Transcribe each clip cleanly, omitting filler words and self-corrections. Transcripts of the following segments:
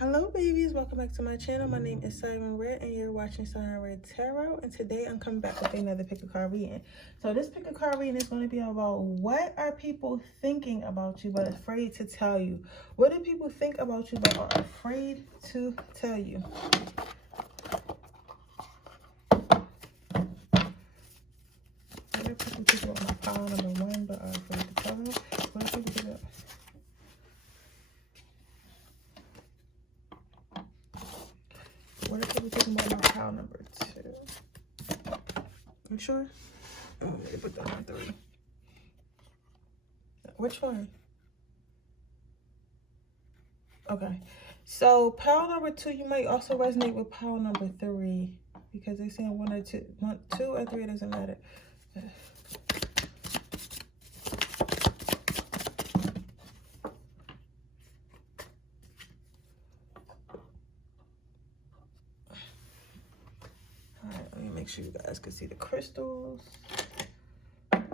Hello babies, welcome back to my channel. My name is Simon Red and you're watching Simon Red Tarot, and today I'm coming back with another pick a card reading. So this pick a card reading is going to be about what are people thinking about you but afraid to tell you. What do people think about you but are afraid to tell you? What do people think about my pile number 1 but are afraid to tell them? What do people think about? What are people thinking about my pile number 2? You sure? Oh, let me put that on 3. Which one? Okay. So pile number 2, you might also resonate with pile number 3 because they're saying 1 or 2, 2 or 3, it doesn't matter. Let me make sure you guys can see the crystals. Can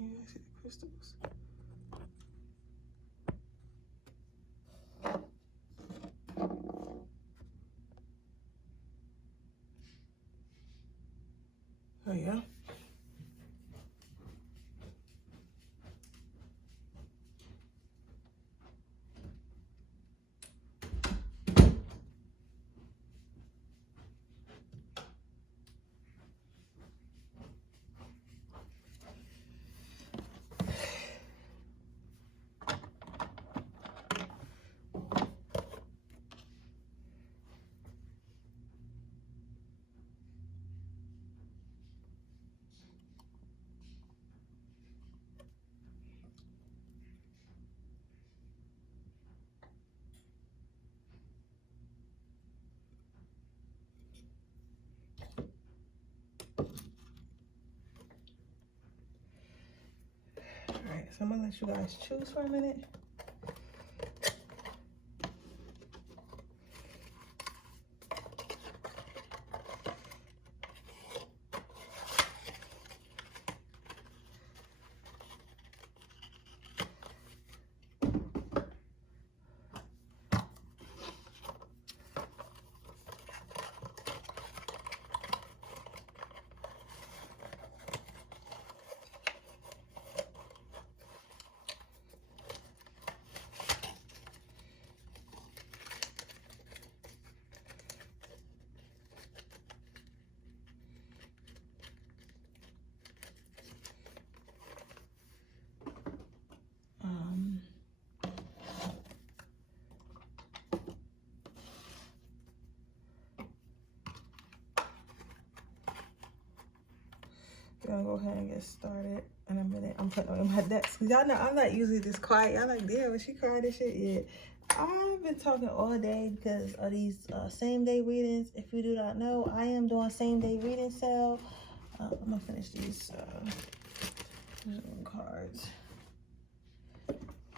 you guys see the crystals? Oh yeah. Alright, so I'm gonna let you guys choose for a minute. We're gonna go ahead and get started in a minute. I'm putting on my desk. Y'all know I'm not usually this quiet. Y'all like, damn, was she crying this shit? Yeah. I've been talking all day because of these same day readings. If you do not know, I am doing same day reading sale. I'm gonna finish these cards.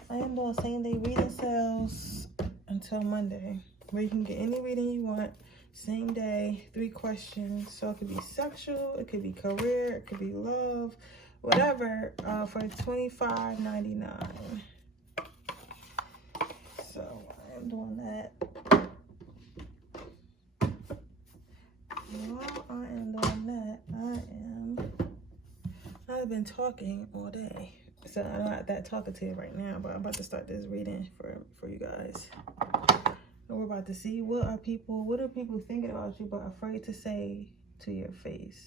I am doing same day reading sales until Monday, where you can get any reading you want. Same day, 3 questions. So it could be sexual, it could be career, it could be love, whatever, for $25.99. So I am doing that. While I am doing that, I've been talking all day. So I'm not that talkative right now, but I'm about to start this reading for you guys. And we're about to see what are people thinking about you but afraid to say to your face.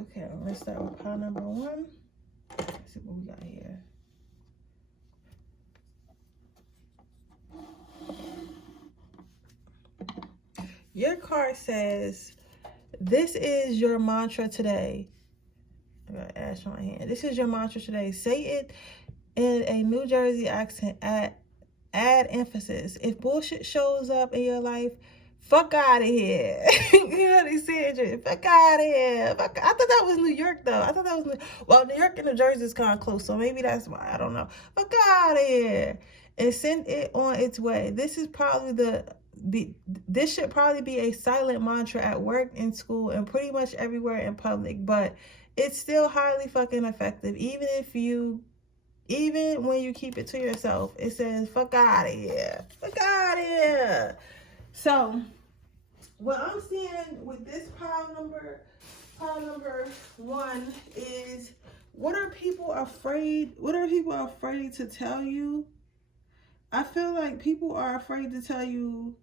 Okay, let's start with pile number 1. Let's see what we got here. Your card says, this is your mantra today. I got ash on my hand. This is your mantra today. Say it in a New Jersey accent. Add emphasis. If bullshit shows up in your life, fuck out of here. You know they said, fuck out of here. I thought that was New York though. I thought that was New York and New Jersey is kind of close, so maybe that's why. I don't know. Fuck out of here and send it on its way. This is probably this should probably be a silent mantra at work, in school, and pretty much everywhere in public, but it's still highly fucking effective. Even when you keep it to yourself, it says, fuck out of here. Fuck out of here. So, what I'm seeing with this pile number 1 is, what are people afraid to tell you? I feel like people are afraid to tell you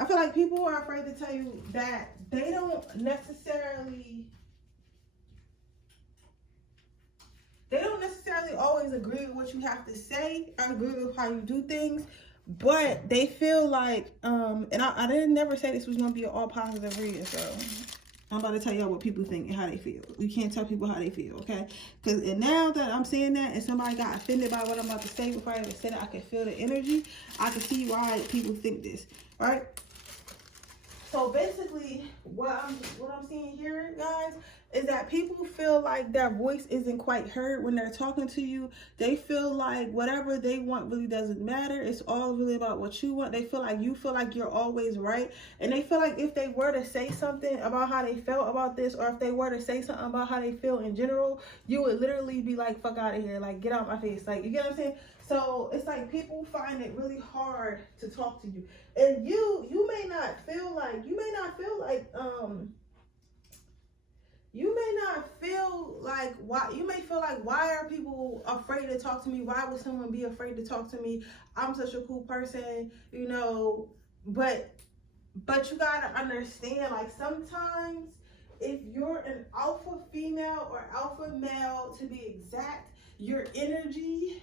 that they don't necessarily always agree with what you have to say or agree with how you do things, but they feel like, and I didn't never say this was going to be an all positive reading, so I'm about to tell y'all what people think and how they feel. You can't tell people how they feel, okay? Because now that I'm saying that and somebody got offended by what I'm about to say before I even said it, I can feel the energy. I can see why people think this, right? So basically, what I'm seeing here, guys, is that people feel like their voice isn't quite heard when they're talking to you. They feel like whatever they want really doesn't matter. It's all really about what you want. They feel like you feel like you're always right. And they feel like if they were to say something about how they felt about this, or if they were to say something about how they feel in general, you would literally be like, fuck out of here. Like, get out my face. Like, you get what I'm saying? So it's like people find it really hard to talk to you. And you may not feel like why are people afraid to talk to me? Why would someone be afraid to talk to me? I'm such a cool person, you know, but you gotta understand, like, sometimes if you're an alpha female or alpha male, to be exact, your energy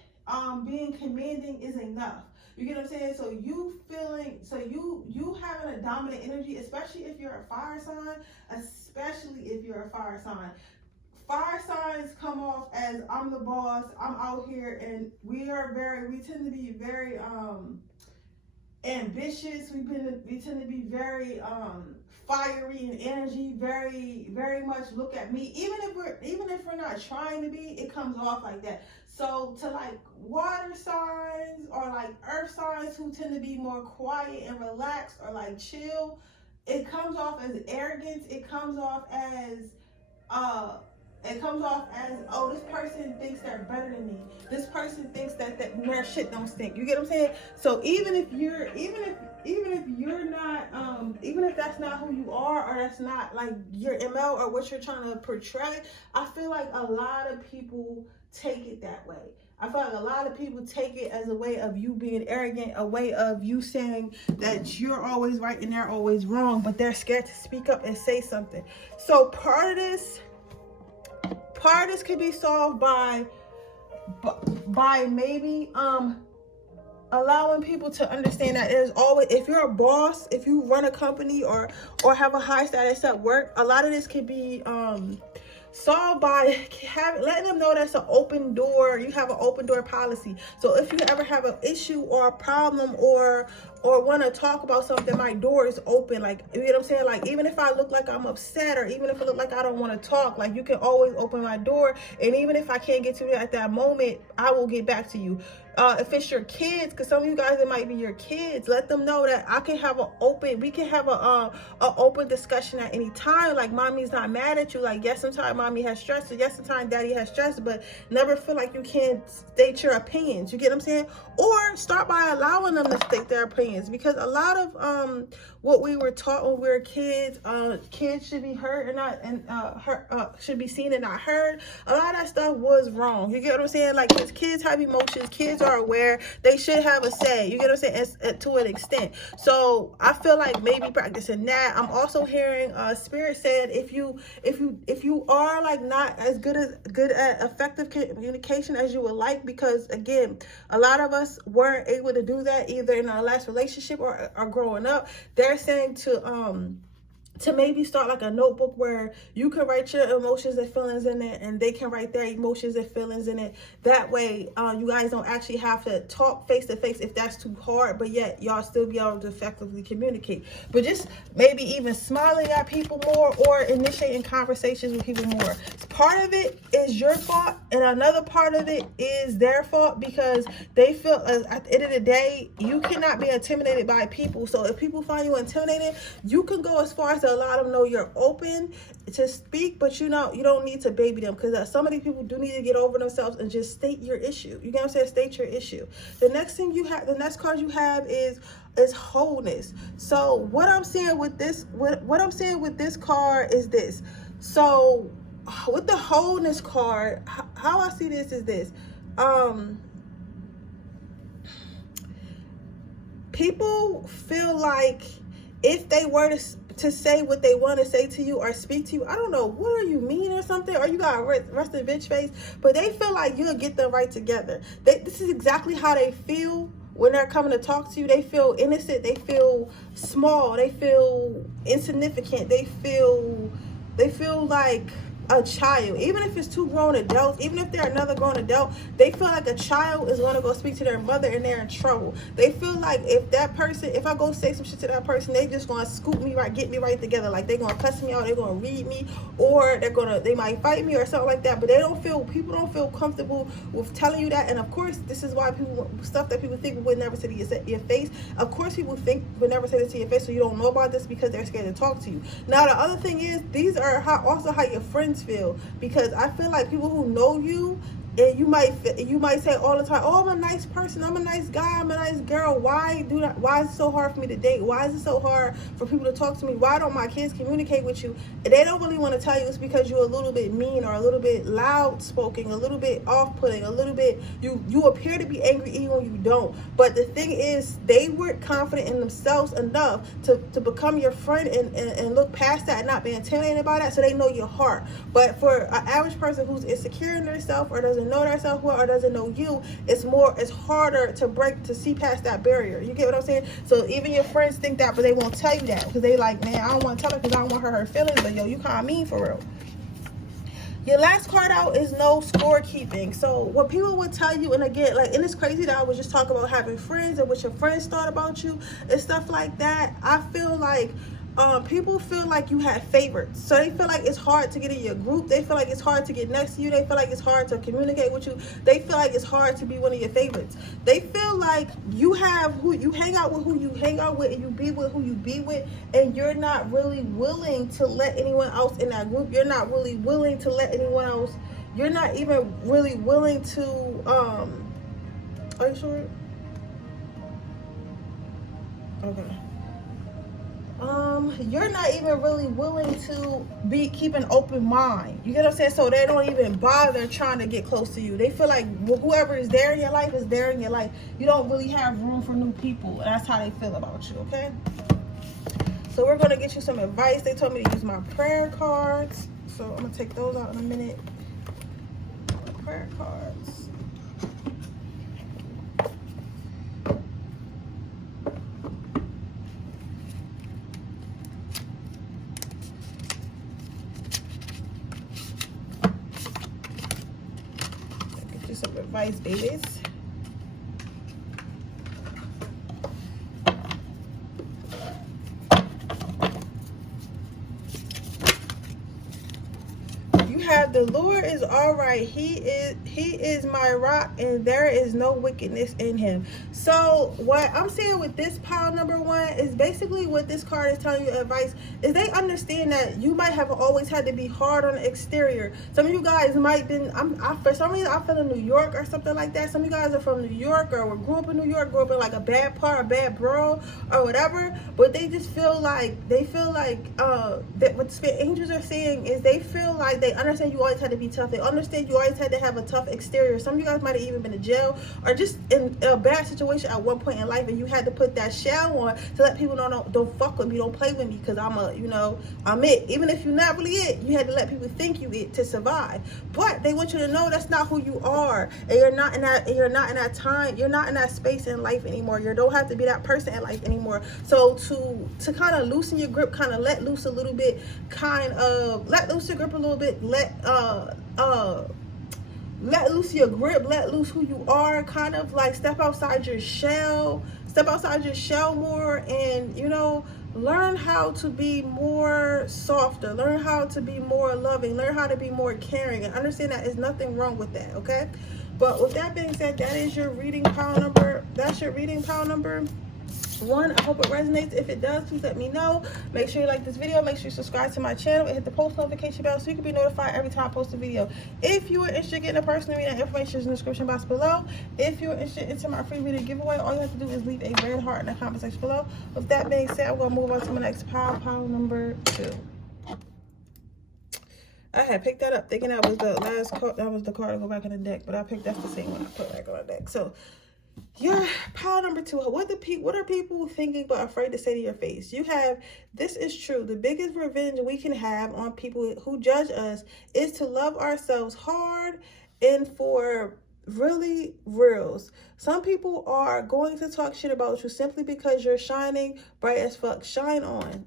being commanding is enough. You get what I'm saying? So you having a dominant energy, especially if you're a fire sign, Fire signs come off as, I'm the boss, I'm out here, and we tend to be very ambitious. We tend to be very fiery in energy, very, very much look at me. Even if we're not trying to be, it comes off like that. So to like water signs or like earth signs who tend to be more quiet and relaxed or like chill, it comes off as arrogance. It comes off as oh, this person thinks they're better than me. This person thinks that their shit don't stink. You get what I'm saying? So even if that's not who you are, or that's not like your MO or what you're trying to portray, I feel like a lot of people take it that way. I feel like a lot of people take it as a way of you being arrogant, a way of you saying that you're always right and they're always wrong, but they're scared to speak up and say something. So part of this could be solved by maybe allowing people to understand that there's always, if you're a boss, if you run a company or have a high status at work, a lot of this could be solved by letting them know that's an open door. You have an open door policy. So if you ever have an issue or a problem or want to talk about something, my door is open. Like, you know what I'm saying? Like, even if I look like I'm upset, or even if I look like I don't want to talk, like, you can always open my door. And even if I can't get to you at that moment, I will get back to you. If it's your kids, because some of you guys, it might be your kids, let them know that we can have a open discussion at any time. Like, mommy's not mad at you. Like, yes, sometimes mommy has stress, or yes, sometimes daddy has stress, but never feel like you can't state your opinions. You get what I'm saying? Or start by allowing them to state their opinions, because a lot of what we were taught when we were kids, kids should be heard and not, should be seen and not heard. A lot of that stuff was wrong. You get what I'm saying? Like, kids have emotions, kids are aware, they should have a say. You get what I'm saying? To an extent. So I feel like maybe practicing that. I'm also hearing Spirit said if you are like not as good at effective communication as you would like, because again, a lot of us weren't able to do that either in our last relationship or growing up. They're saying to to maybe start like a notebook where you can write your emotions and feelings in it, and they can write their emotions and feelings in it. That way, you guys don't actually have to talk face to face if that's too hard, but yet y'all still be able to effectively communicate. But just maybe even smiling at people more, or initiating conversations with people more. Part of it is your fault, and another part of it is their fault, because they feel at the end of the day, you cannot be intimidated by people. So if people find you intimidating, you can go as far as to allow them know you're open to speak, but you don't need to baby them, because some of these people do need to get over themselves and just state your issue. You get what I'm saying? State your issue. The next card you have is wholeness. So what I'm saying with this, what I'm saying with this card is this. So with the wholeness card, how I see this is this. People feel like if they were to say what they want to say to you or speak to you, I don't know, what are you, mean or something, or you got a rusted bitch face, but they feel like you'll get them right together. This is exactly how they feel when they're coming to talk to you. They feel innocent, they feel small, they feel insignificant, they feel like a child. Even if it's two grown adults, even if they're another grown adult, they feel like a child is going to go speak to their mother and they're in trouble. They feel like if I go say some shit to that person, they just going to scoop me right, get me right together. Like they're going to cuss me out, they're going to read me, or they might fight me or something like that. But people don't feel comfortable with telling you that. And of course, this is why stuff that people think would never say to your face. Of course, people think would never say this to your face, so you don't know about this because they're scared to talk to you. Now, the other thing is, these are also how your friends feel, because I feel like people who know you, and you might say all the time, oh, I'm a nice person, I'm a nice guy, I'm a nice girl, why is it so hard for me to date, why is it so hard for people to talk to me, why don't my kids communicate with you? And they don't really want to tell you it's because you're a little bit mean, or a little bit loud spoken, a little bit off-putting, a little bit you appear to be angry even when you don't. But the thing is, they weren't confident in themselves enough to become your friend and look past that and not be intimidated by that, so they know your heart. But for an average person who's insecure in themselves, or doesn't know themselves well, or doesn't know you, it's harder to see past that barrier. You get what I'm saying? So even your friends think that, but they won't tell you that, because they like, man, I don't want to tell her because I don't want her feelings, but yo, you kind of mean for real. Your last card out is no scorekeeping. So what people would tell you, and again, and it's crazy that I was just talking about having friends and what your friends thought about you and stuff like that. I feel like people feel like you have favorites, so they feel like it's hard to get in your group. They feel like it's hard to get next to you. They feel like it's hard to communicate with you. They feel like it's hard to be one of your favorites. They feel like you have who you hang out with, who you hang out with, and you be with who you be with, and you're not really willing to let anyone else in that group. You're not really willing to let anyone else. You're not even really willing to are you sure? Okay. You're not even really willing to keep an open mind. You get what I'm saying? So they don't even bother trying to get close to you. They feel like whoever is there in your life is there in your life. You don't really have room for new people, and that's how they feel about you, okay? So we're going to get you some advice. They told me to use my prayer cards, so I'm going to take those out in a minute. Prayer cards. Some advice, babies. You have the Lord is all right. He is my rock, and there is no wickedness in him. So what I'm saying with this pile number one is basically what this card is telling you advice is they understand that you might have always had to be hard on the exterior. Some of you guys might been, for some reason I feel in New York or something like that. Some of you guys are from New York or grew up in New York, grew up in like a bad part, a bad borough or whatever, but they just feel like, that what spirit angels are saying is they feel like they understand you always had to be tough. They understand you always had to have a tough exterior. Some of you guys might have even been in jail or just in a bad situation at one point in life, and you had to put that shell on to let people know, don't fuck with me, don't play with me, because I'm I'm it. Even if you're not really it, you had to let people think you it to survive. But they want you to know that's not who you are, and you're not in that time, you're not in that space in life anymore. You don't have to be that person in life anymore. So to kind of loosen your grip, kind of let loose a little bit, let loose your grip a little bit, let loose your grip, let loose who you are, kind of like step outside your shell more, and learn how to be more softer, learn how to be more loving, learn how to be more caring, and understand that there's nothing wrong with that, okay? But with that being said, that is your reading pile number. That's your reading pile number 1. I hope it resonates. If it does, please let me know. Make sure you like this video. Make sure you subscribe to my channel and hit the post notification bell so you can be notified every time I post a video. If you are interested in getting a personal reading, information is in the description box below. If you're interested in my free reading giveaway, all you have to do is leave a red heart in the comment section below. With that being said, I'm going to move on to my next pile number 2. I had picked that up thinking that was the last card, that was the card to go back in the deck, but that's the same one I put back on the deck. So your pile number 2, what are people thinking but afraid to say to your face? You have, this is true, the biggest revenge we can have on people who judge us is to love ourselves hard and for really reals. Some people are going to talk shit about you simply because you're shining bright as fuck. Shine on.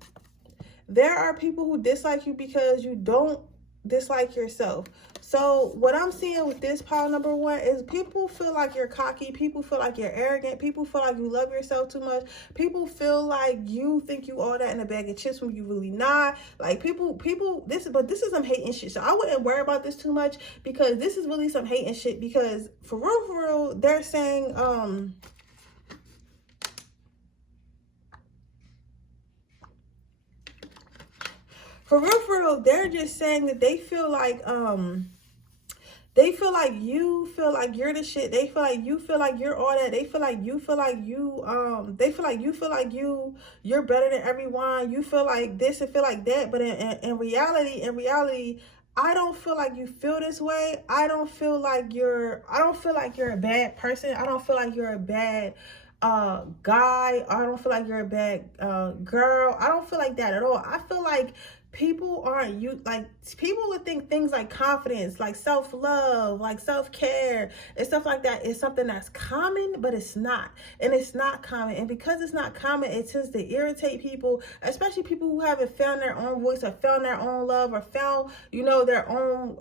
There are people who dislike you because you don't dislike yourself. So what I'm seeing with this pile number 1 is people feel like you're cocky, people feel like you're arrogant, people feel like you love yourself too much, people feel like you think you all that in a bag of chips when you really not. Like this is some hating shit. So I wouldn't worry about this too much, because this is really some hating shit, because for real, they're saying for real, they're just saying that they feel like you feel like you're the shit. They feel like you feel like you're all that. They feel like you feel like you're better than everyone. You feel like this and feel like that. But in reality, I don't feel like you feel this way. I don't feel like you're a bad person. I don't feel like you're a bad guy. I don't feel like you're a bad girl. I don't feel like that at all. I feel like people would think things like confidence, like self-love, like self-care and stuff like that is something that's common, but it's not. And it's not common. And because it's not common, it tends to irritate people, especially people who haven't found their own voice or found their own love or found, their own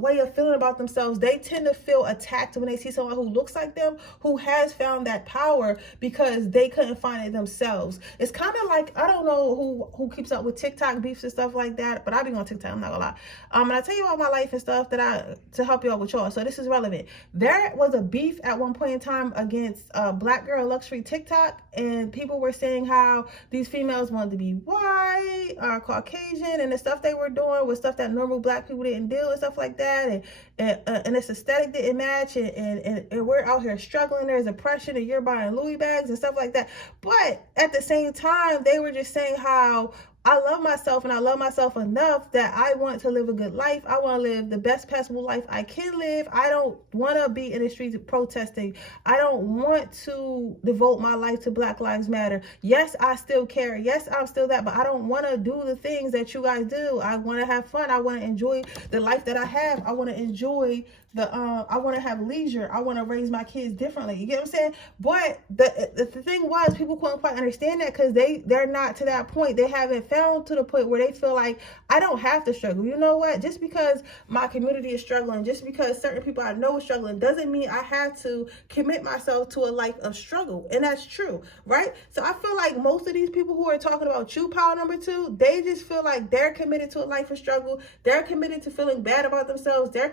way of feeling about themselves. They tend to feel attacked when they see someone who looks like them, who has found that power, because they couldn't find it themselves. It's kind of like, I don't know who keeps up with TikTok beefs and stuff like that, but I be on TikTok, I'm not gonna lie. And I tell you about my life and stuff to help you out with y'all, so this is relevant. There was a beef at one point in time against Black Girl Luxury TikTok, and people were saying how these females wanted to be white or Caucasian, and the stuff they were doing was stuff that normal Black people didn't do and stuff like that, and this aesthetic didn't match, and we're out here struggling. There's oppression, and you're buying Louis bags and stuff like that. But at the same time, they were just saying how I love myself, and I love myself enough that I want to live a good life. I want to live the best possible life I can live. I don't want to be in the streets protesting. I don't want to devote my life to Black Lives Matter. Yes, I still care. Yes, I'm still that, but I don't want to do the things that you guys do. I want to have fun. I want to enjoy the life that I have. I want to enjoy I want to have leisure. I want to raise my kids differently. You get what I'm saying? But the thing was, people couldn't quite understand that because they're not to that point. They haven't found to the point where they feel like, I don't have to struggle. You know what? Just because my community is struggling, just because certain people I know are struggling, doesn't mean I have to commit myself to a life of struggle. And that's true, right? So I feel like most of these people who are talking about you, pile number 2, they just feel like they're committed to a life of struggle. They're committed to feeling bad about themselves. They're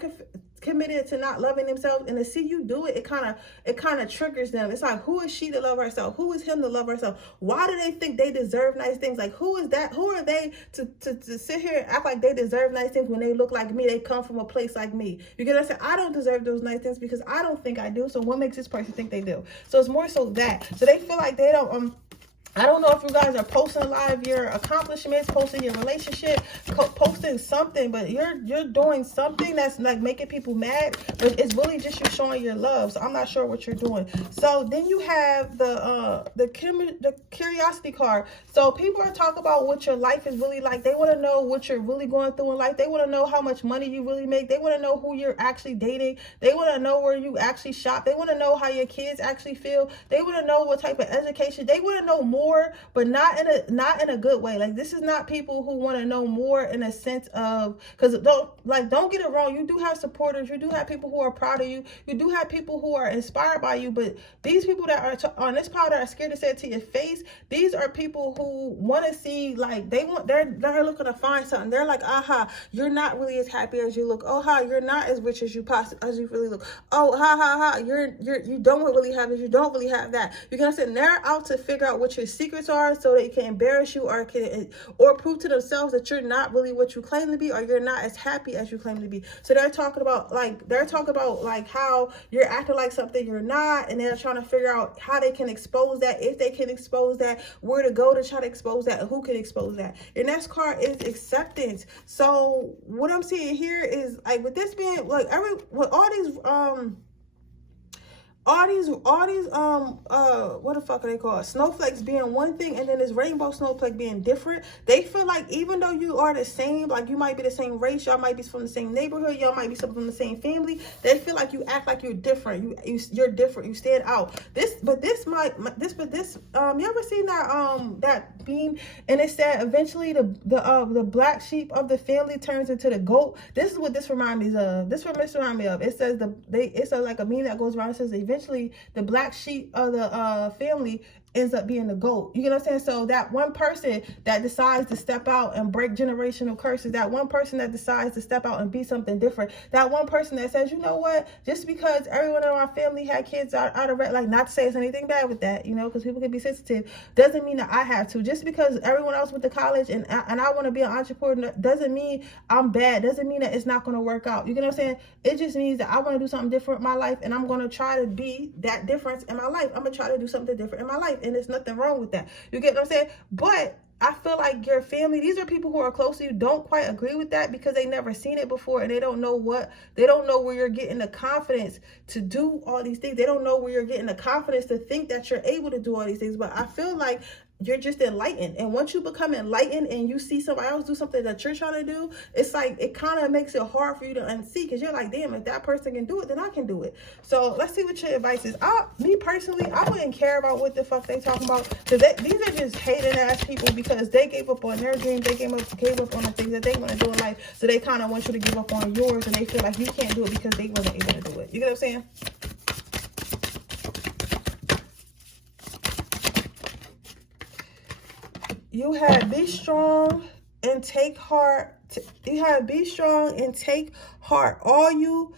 committed to not loving themselves, and to see you do it, it kind of triggers them. It's like, who is she to love herself? Who is him to love herself? Why do they think they deserve nice things? Like, who is that? Who are they to sit here and act like they deserve nice things when they look like me? They come from a place like me. You get what I'm saying? I don't deserve those nice things because I don't think I do. So what makes this person think they do? So it's more so that. So they feel like they don't I don't know if you guys are posting a lot of your accomplishments, posting your relationship, posting something, but you're doing something that's like making people mad, but it's really just you showing your love. So I'm not sure what you're doing. So then you have the curiosity card. So people are talking about what your life is really like. They want to know what you're really going through in life. They want to know how much money you really make. They want to know who you're actually dating. They want to know where you actually shop. They want to know how your kids actually feel. They want to know what type of education. They want to know more, but not in a good way. Like, this is not people who want to know more in a sense of, because don't get it wrong, you do have supporters, you do have people who are proud of you, you do have people who are inspired by you, but these people that are on this part that are scared to say it to your face, these are people who want to see, like, they're looking to find something. They're like, aha, you're not really as happy as you look. Oh, ha, you're not as rich as you really look. Oh, ha ha ha, you don't really have this, you don't really have that. You're gonna sit there out to figure out what your secrets are, so they can embarrass you or prove to themselves that you're not really what you claim to be, or you're not as happy as you claim to be. So they're talking about how you're acting like something you're not, and they're trying to figure out how they can expose that, if they can expose that, where to go to try to expose that, and who can expose that. Your next card is acceptance. So what I'm seeing here is, like, with this being like with all these what the fuck are they called, snowflakes being one thing, and then this rainbow snowflake being different, they feel like even though you are the same, like you might be the same race, y'all might be from the same neighborhood, y'all might be from the same family, they feel like you act like you're different, you're different, you stand out. You ever seen that meme, and it said eventually the black sheep of the family turns into the goat? This is what this reminds me of. It says it's like a meme that goes around. It says eventually the black sheep of the family ends up being the goat. You get what I'm saying? So that one person that decides to step out and break generational curses, that one person that decides to step out and be something different, that one person that says, you know what, just because everyone in our family had kids out of red, like, not to say it's anything bad with that, you know, because people can be sensitive, doesn't mean that I have to. Just because everyone else went to college and I want to be an entrepreneur doesn't mean I'm bad, doesn't mean that it's not going to work out. You get what I'm saying? It just means that I want to do something different in my life, and I'm going to try to be that difference in my life. I'm going to try to do something different in my life, and there's nothing wrong with that. You get what I'm saying? But I feel like your family, these are people who are close to you, don't quite agree with that because they never seen it before, and they don't know where you're getting the confidence to do all these things. They don't know where you're getting the confidence to think that you're able to do all these things. But I feel like you're just enlightened, and once you become enlightened and you see somebody else do something that you're trying to do, it's like it kind of makes it hard for you to unsee, because you're like, damn, if that person can do it, then I can do it. So let's see what your advice is. Me personally, I wouldn't care about what the fuck they talking about, because these are just hating ass people, because they gave up on their dreams, they gave up on the things that they want to do in life, so they kind of want you to give up on yours, and they feel like you can't do it because they wasn't able to do it. You get what I'm saying? You have be strong and take heart. You have be strong and take heart. All who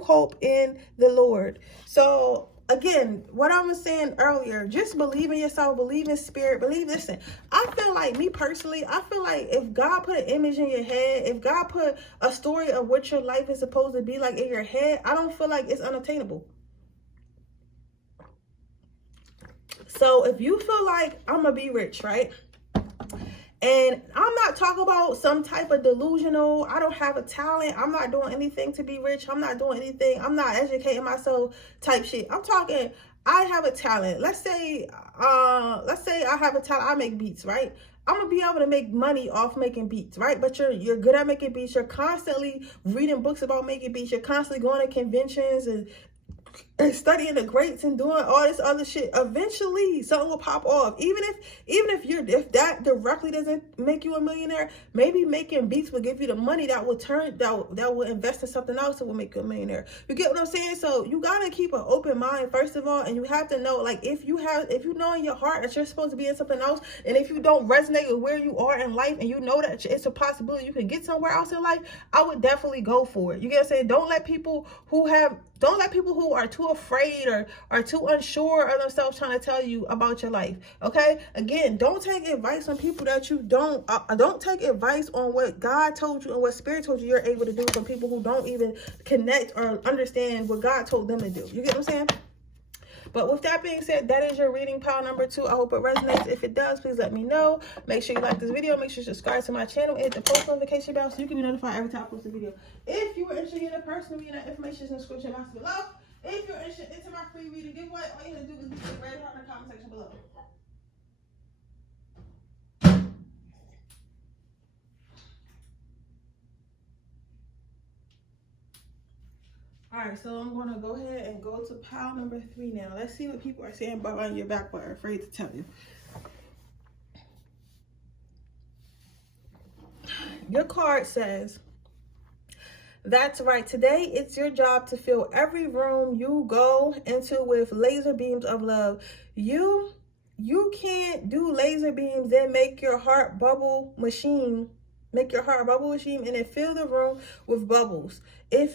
hope in the Lord. So again, what I was saying earlier, just believe in yourself, believe in spirit, listen, I feel like, me personally, I feel like if God put an image in your head, if God put a story of what your life is supposed to be like in your head, I don't feel like it's unattainable. So if you feel like I'm gonna be rich, right? And I'm not talking about some type of delusional, I don't have a talent, I'm not doing anything to be rich, I'm not doing anything, I'm not educating myself type shit. I'm talking, I have a talent. Let's say I have a talent, I make beats, right? I'm gonna be able to make money off making beats, right? But you're good at making beats, you're constantly reading books about making beats, you're constantly going to conventions and studying the greats and doing all this other shit. Eventually something will pop off. Even if that directly doesn't make you a millionaire, maybe making beats will give you the money that will invest in something else that will make you a millionaire. You get what I'm saying? So you gotta keep an open mind first of all, and you have to know, like, if you know in your heart that you're supposed to be in something else, and if you don't resonate with where you are in life, and you know that it's a possibility you can get somewhere else in life, I would definitely go for it. You get what I'm saying? Don't let people who are too afraid or are too unsure of themselves trying to tell you about your life. Okay? Again, don't take advice on people that you don't take advice on what God told you and what Spirit told you you're able to do from people who don't even connect or understand what God told them to do. You get what I'm saying? But with that being said, that is your reading pile number 2. I hope it resonates. If it does, please let me know. Make sure you like this video. Make sure you subscribe to my channel and hit the post notification bell so you can be notified every time I post a video. If you are interested in a personal reading, that information is in the description box below. If you're interested into my free reading giveaway, all you have to do is leave a red heart in the comment section below. Alright, so I'm going to go ahead and go to pile number 3 now. Let's see what people are saying behind your back, but are afraid to tell you. Your card says, that's right. Today, it's your job to fill every room you go into with laser beams of love. You can't do laser beams and make your heart bubble machine. Make your heart bubble machine and then fill the room with bubbles. If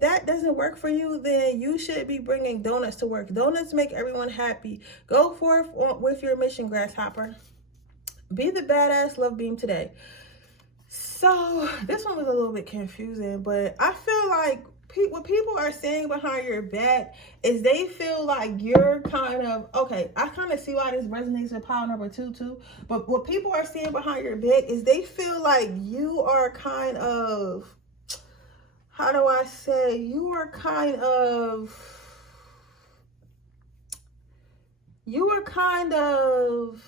that doesn't work for you, then you should be bringing donuts to work. Donuts make everyone happy. Go forth with your mission, grasshopper. Be the badass love beam today. So this one was a little bit confusing, but I feel like what people are saying behind your back is they feel like you're kind of, okay, I kind of see why this resonates with pile number 2 too, but what people are saying behind your back is they feel like you are kind of, how do I say, you are kind of you're kind of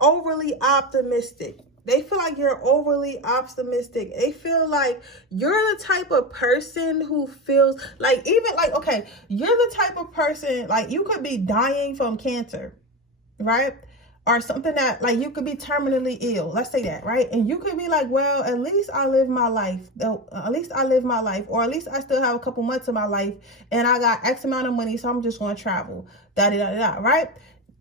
overly optimistic. They feel like you're overly optimistic. They feel like you're the type of person who feels like, even like, okay, you're the type of person, like you could be dying from cancer, right? Or something that, like, you could be terminally ill. Let's say that, right? And you could be like, well, at least I live my life. At least I live my life. Or at least I still have a couple months of my life. And I got X amount of money, so I'm just going to travel. Da-da-da-da, right?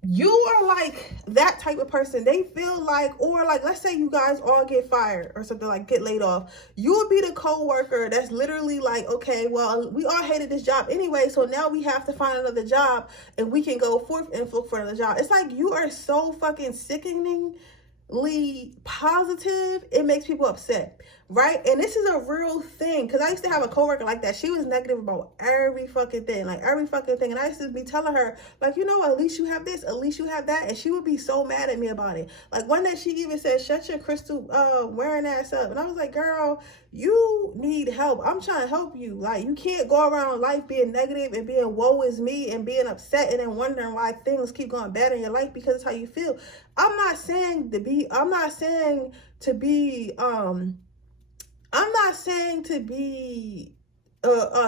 You are like that type of person. They feel like, or like, let's say you guys all get fired or something, like get laid off. You would be the co-worker that's literally like, okay, well, we all hated this job anyway, so now we have to find another job and we can go forth and look for another job. It's like you are so fucking sickeningly positive, it makes people upset, right? And this is a real thing, because I used to have a coworker like that. She was negative about every fucking thing, like every fucking thing. And I used to be telling her, like, you know, at least you have this, at least you have that. And she would be so mad at me about it. Like one day she even said, shut your crystal wearing ass up. And I was like, girl, you need help. I'm trying to help you. Like, you can't go around life being negative and being woe is me and being upset and then wondering why things keep going bad in your life because it's how you feel. I'm not saying to be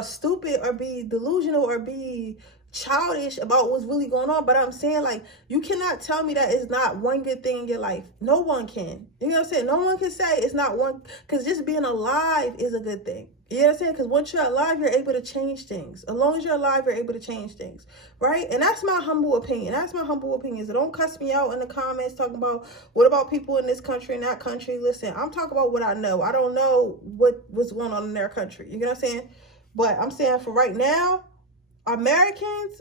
stupid or be delusional or be childish about what's really going on, but I'm saying, like, you cannot tell me that it's not one good thing in your life. No one can. You know what I'm saying? No one can say it's not one, because just being alive is a good thing. You know what I'm saying? Because once you're alive, you're able to change things. As long as you're alive, you're able to change things, right? And that's my humble opinion. That's my humble opinion. So don't cuss me out in the comments talking about, what about people in this country and that country? Listen, I'm talking about what I know. I don't know what's going on in their country. You know what I'm saying? But I'm saying for right now,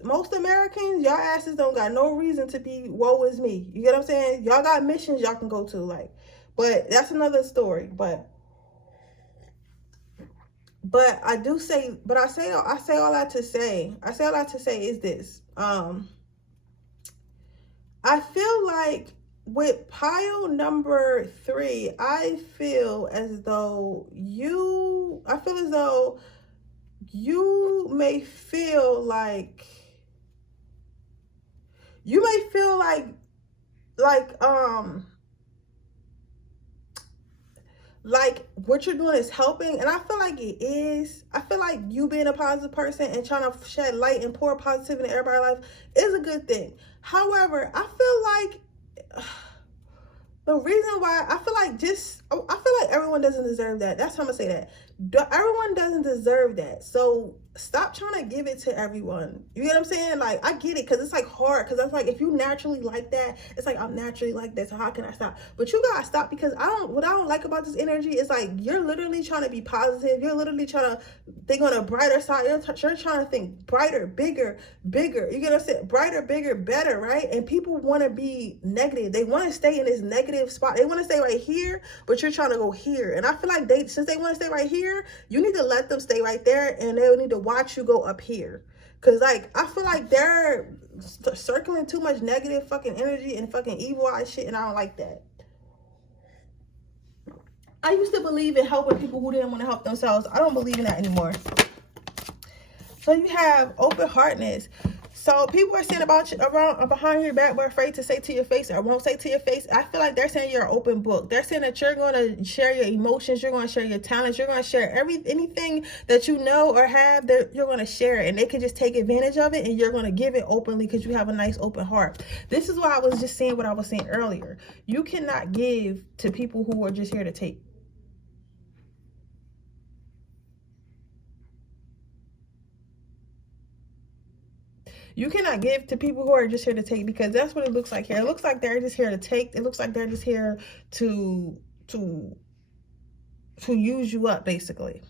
most Americans, y'all asses don't got no reason to be woe is me. You get what I'm saying? Y'all got missions y'all can go to, like, but that's another story. But I do say, but I say all that to say is this. I feel like with pile number 3, I feel as though you may feel like what you're doing is helping, and I feel like it is. I feel like you being a positive person and trying to shed light and pour positivity in everybody's life is a good thing. However, I feel like the reason why I feel like everyone doesn't deserve that. That's how I'm gonna say that. Everyone doesn't deserve that. So stop trying to give it to everyone. You get what I'm saying? Like, I get it, because it's like hard, because that's like, if you naturally like that, it's like, I'm naturally like that, so how can I stop? But you gotta stop, because what I don't like about this energy is like, you're literally trying to be positive. You're literally trying to think on a brighter side. You're trying to think brighter, bigger. You get what I'm saying? Brighter, bigger, better, right? And people want to be negative. They want to stay in this negative spot. They want to stay right here, but you're trying to go here. And I feel like since they want to stay right here, you need to let them stay right there, and they need to watch you go up here. Because, like, I feel like they're circling too much negative fucking energy and fucking evil eye shit, and I don't like that. I used to believe in helping people who didn't want to help themselves. I don't believe in that anymore. So you have open heartedness. So people are saying about you around behind your back, but afraid to say to your face, or won't say to your face. I feel like they're saying you're an open book. They're saying that you're going to share your emotions, you're going to share your talents, you're going to share anything that you know or have, that you're going to share it, and they can just take advantage of it, and you're going to give it openly because you have a nice open heart. This is why I was just saying what I was saying earlier. You cannot give to people who are just here to take. You cannot give to people who are just here to take, because that's what it looks like here. It looks like they're just here to take. It looks like they're just here to use you up, basically.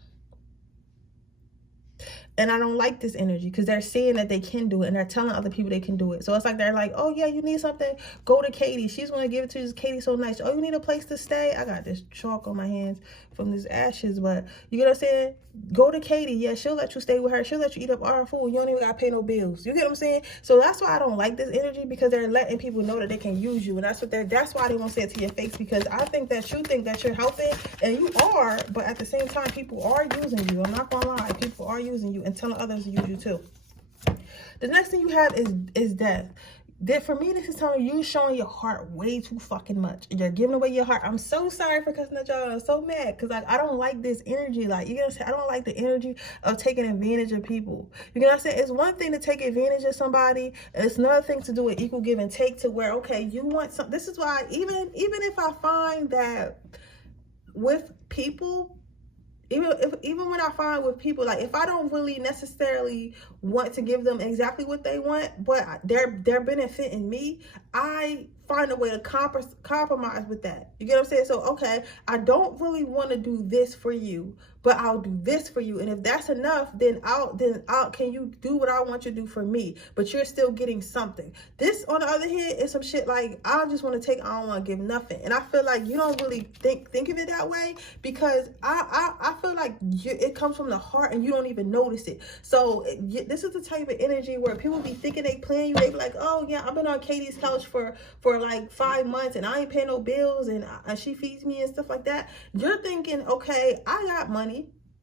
And I don't like this energy, because they're saying that they can do it, and they're telling other people they can do it. So it's like they're like, oh yeah, you need something, go to Katie. She's going to give it to you. Katie's so nice. Oh, you need a place to stay? I got this chalk on my hands from this ashes, but you get what I'm saying? Go to Katie. Yeah, she'll let you stay with her. She'll let you eat up all her food. You don't even got to pay no bills. You get what I'm saying? So that's why I don't like this energy, because they're letting people know that they can use you. And that's why they won't say it to your face, because I think that you think that you're helping, and you are, but at the same time, people are using you. I'm not going to lie. People are using you and telling others to use you too. The next thing you have is death. For me, this is telling you showing your heart way too fucking much. You're giving away your heart. I'm so sorry for cussing at y'all. I'm so mad, because like, I don't like this energy. Like, you know what I'm saying? I don't like the energy of taking advantage of people. You know what I'm saying? It's one thing to take advantage of somebody. It's another thing to do an equal give and take, to where, okay, you want some. This is why even if I find that with people, even when I find with people, like, if I don't really necessarily want to give them exactly what they want, but they're benefiting me, I find a way to compromise with that. You get what I'm saying? So, okay, I don't really want to do this for you, but I'll do this for you. And if that's enough, then can you do what I want you to do for me? But you're still getting something. This, on the other hand, is some shit like, I just want to take, I don't want to give nothing. And I feel like you don't really think of it that way, because I feel like it comes from the heart, and you don't even notice it. So this is the type of energy where people be thinking they playing you. They be like, oh yeah, I've been on Katie's couch for like 5 months, and I ain't paying no bills, and she feeds me and stuff like that. You're thinking, okay, I got money.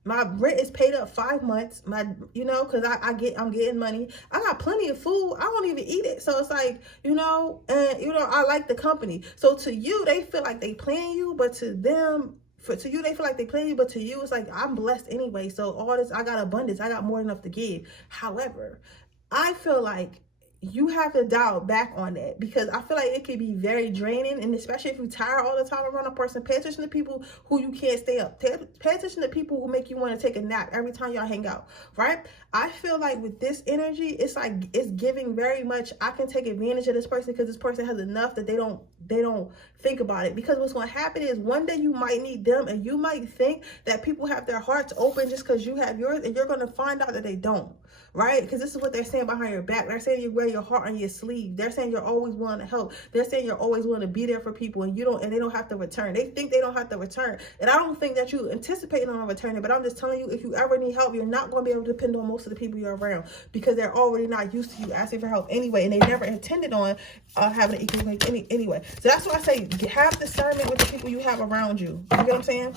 My rent is paid up 5 months. Because I'm getting money. I got plenty of food. I won't even eat it. So it's like, and I like the company. So to you, they feel like they playing you, but to them, to you, they feel like they playing you, but to you, it's like, I'm blessed anyway. So all this, I got abundance. I got more than enough to give. However, I feel like you have to dial back on that, because I feel like it can be very draining, and especially if you're tired all the time around a person. Pay attention to people who you can't stay up. Pay attention to people who make you want to take a nap every time y'all hang out, right? I feel like with this energy, it's like, it's giving very much, I can take advantage of this person because this person has enough that they don't think about it. Because what's going to happen is one day you might need them, and you might think that people have their hearts open just because you have yours, and you're going to find out that they don't. Right? Because this is what they're saying behind your back. They're saying you wear your heart on your sleeve. They're saying you're always willing to help. They're saying you're always willing to be there for people, and they don't have to return. They think they don't have to return. And I don't think that you anticipating on returning, but I'm just telling you, if you ever need help, you're not going to be able to depend on most of the people you're around, because they're already not used to you asking for help anyway, and they never intended on having an equal link anyway. So that's why I say, have discernment with the people you have around you. You get what I'm saying?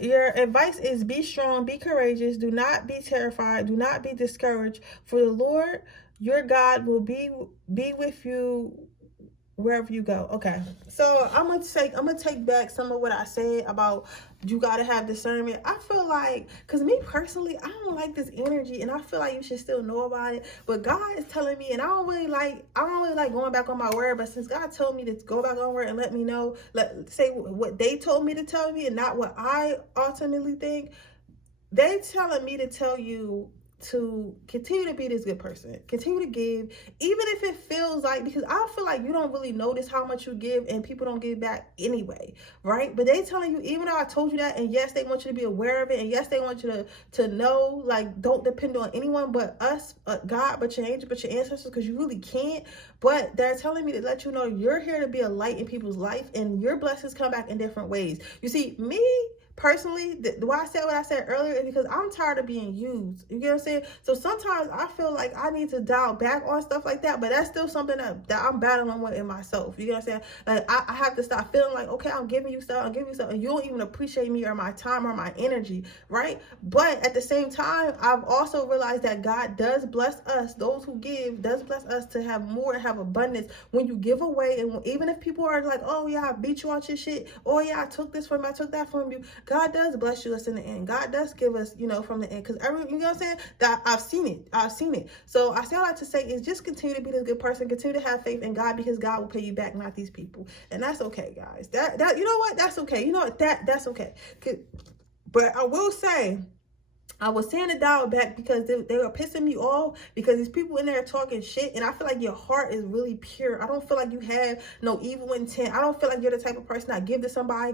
Your advice is be strong, be courageous, do not be terrified, do not be discouraged, for the Lord your God will be with you wherever you go. Okay, so I'm gonna take back some of what I said about you gotta have discernment. I feel like, because me personally, I don't like this energy, and I feel like you should still know about it. But God is telling me, and I don't really like going back on my word. But since God told me to go back on word and let me know, say what they told me to tell me, and not what I ultimately think, they telling me to tell you to continue to be this good person, continue to give, even if it feels like, because I feel like you don't really notice how much you give and people don't give back anyway, right? But they telling you, even though I told you that, and yes, they want you to be aware of it, and yes, they want you to know, like, don't depend on anyone but us, God, but your angel, but your ancestors, because you really can't. But they're telling me to let you know you're here to be a light in people's life, and your blessings come back in different ways. You see, me personally, why I said what I said earlier is because I'm tired of being used. You get what I'm saying? So sometimes I feel like I need to dial back on stuff like that, but that's still something that I'm battling with in myself. You get what I'm saying? Like, I have to stop feeling like, okay, I'm giving you stuff, and you don't even appreciate me or my time or my energy, right? But at the same time, I've also realized that God does bless us. Those who give does bless us to have more and have abundance when you give away. And even if people are like, oh yeah, I beat you out your shit, oh yeah, I took this from you, I took that from you, God does bless you us in the end. God does give us, you know, from the end. Because you know what I'm saying? That I've seen it. So I say all that to say is just continue to be this good person. Continue to have faith in God, because God will pay you back, not these people. And that's okay, guys. That you know what? That's okay. You know what? That's okay. But I will say, I was saying to dial back because they were pissing me off, because these people in there talking shit, and I feel like your heart is really pure. I don't feel like you have no evil intent. I don't feel like you're the type of person that give to somebody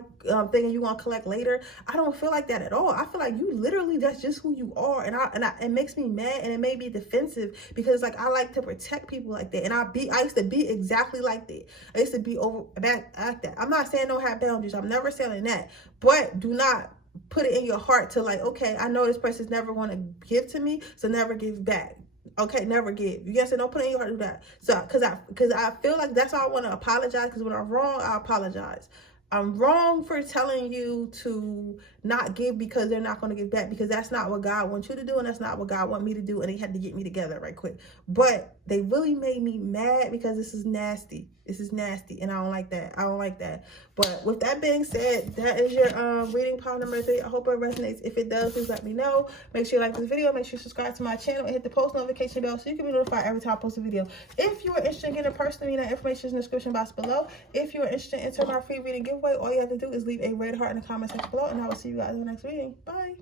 thinking you want to collect later. I don't feel like that at all. I feel like you literally, that's just who you are, and it makes me mad, and it made me defensive, because like I like to protect people like that, and I used to be exactly like that. I used to be back like that. I'm not saying don't have boundaries. I'm never saying that, but do not put it in your heart to like, okay, I know this person's never going to give to me, so never give back. Okay, never give. You guys say don't put it in your heart to do that. So because I feel like that's why I want to apologize, because when I'm wrong, I apologize. I'm wrong for telling you to not give because they're not going to give back, because that's not what God wants you to do, and that's not what God wants me to do, and they had to get me together right quick. But they really made me mad, because this is nasty. This is nasty, and I don't like that. I don't like that. But with that being said, that is your reading pile number 3. I hope it resonates. If it does, please let me know. Make sure you like this video. Make sure you subscribe to my channel and hit the post notification bell so you can be notified every time I post a video. If you are interested in getting a personal reading, that information is in the description box below. If you are interested in entering my free reading giveaway, all you have to do is leave a red heart in the comment section below, and I will see you guys in the next reading. Bye.